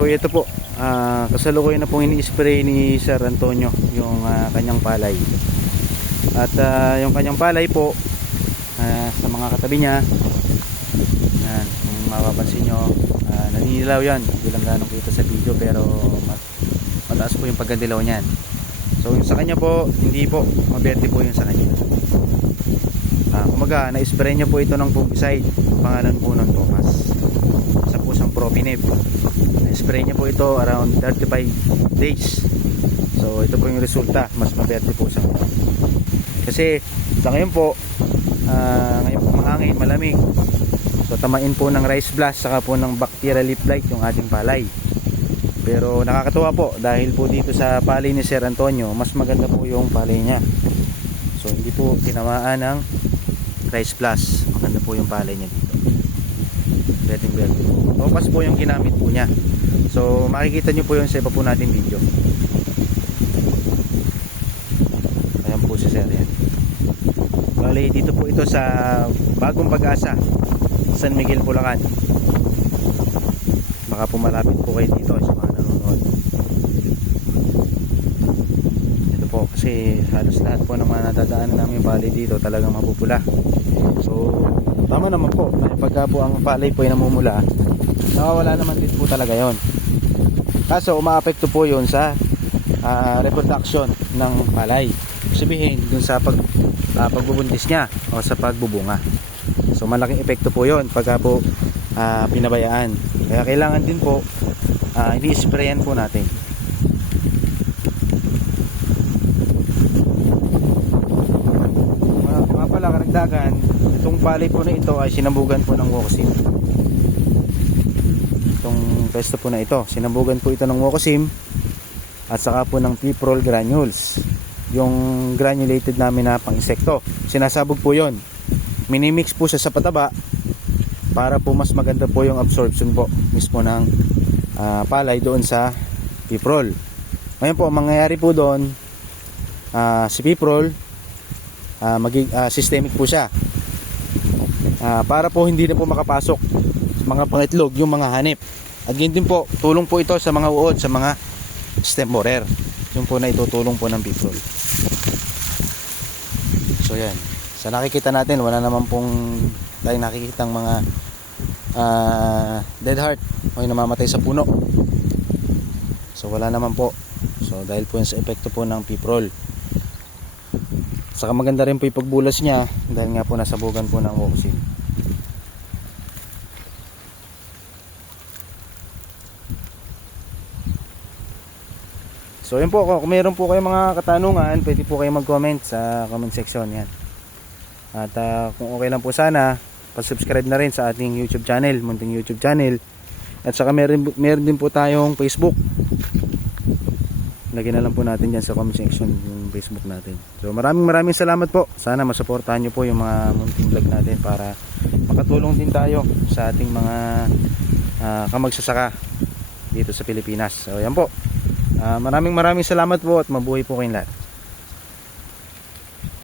So ito po, kasalukuyan na pong ini-spray ni Sir Antonio yung kanyang palay. At yung kanyang palay po, sa mga katabi niya, yan, kung mapapansin nyo, naninilaw yan. Hindi lang ganong kita sa video, pero mataas po yung pagkadilaw niyan. So yung sa kanya po, hindi po, maberte po yun sa kanya. Kumaga, na-spray niya po ito ng fungicide. Pangalan po ng Thomas. Isa po siyang Propinib. Na-spray niya po ito around 35 days. So ito po yung resulta. Mas maberte po siya. Kasi sa ngayon po, ngayon po mahangin, malamig. So tamain po ng rice blast saka po ng bacterial leaf blight yung ating palay. Pero nakakatuwa po dahil po dito sa palay ni Sir Antonio, mas maganda po yung palay niya. So hindi po tinamaan ng rice blast. Maganda po yung palay niya dito. Betting berte po. Topas po yung ginamit po niya. So makikita nyo po yun sa iba po natin video. Ayan po si Sir yan. Bali dito po ito sa Bagong Pag-asa, San Miguel, Bulacan. Baka po malapit po kayo dito sa mga nanonood. Ito po kasi halos lahat po ng mga natadaanan namin palay dito talagang mapupula. So tama naman po, pagka po ang palay po ay namumula, nakawala naman din po talaga yon. Kaso umaapekto po yun sa reproduction ng palay. Sabihin dun sa pagbubuntis niya o sa pagbubunga. So malaking epekto po yun pagka po pinabayaan. Kaya kailangan din po ini-sprayan po natin. Mga pala karagdagan, itong palay po na ito ay sinambugan po ng Wokosim. Itong pesto po na ito, sinambugan po ito ng Wokosim at saka po ng Piprol granules, yung granulated namin na pang insekto. Sinasabog po yon, minimix po siya sa pataba para po mas maganda po yung absorption po mismo ng palay doon sa Piprol. Ngayon po ang mangyayari po doon, si Piprol systemic po siya, para po hindi na po makapasok mga pangitlog yung mga hanip. At yun din po, tulong po ito sa mga uod, sa mga stem borer. Yung po na itutulong po ng Piprol. So yan, sa nakikita natin wala naman pong tayong nakikitang mga dead heart o yung namamatay sa puno. So wala naman po. So dahil po yun sa epekto po ng Piprol. Saka maganda rin po yung pagbulas niya dahil nga po nasabugan po ng Wokosim. So yun po, kung mayroon po kayong mga katanungan, pwede po kayo mag-comment sa comment section yan. At kung okay lang po sana, pa-subscribe na rin sa ating YouTube channel, munting YouTube channel. At saka meron din po tayong Facebook. Lagyan na lang po natin dyan sa comment section yung Facebook natin. So maraming salamat po. Sana masuportahan nyo po yung mga munting vlog natin para makatulong din tayo sa ating mga kamagsasaka dito sa Pilipinas. So yan po. Maraming salamat po at mabuhay po kayong lahat.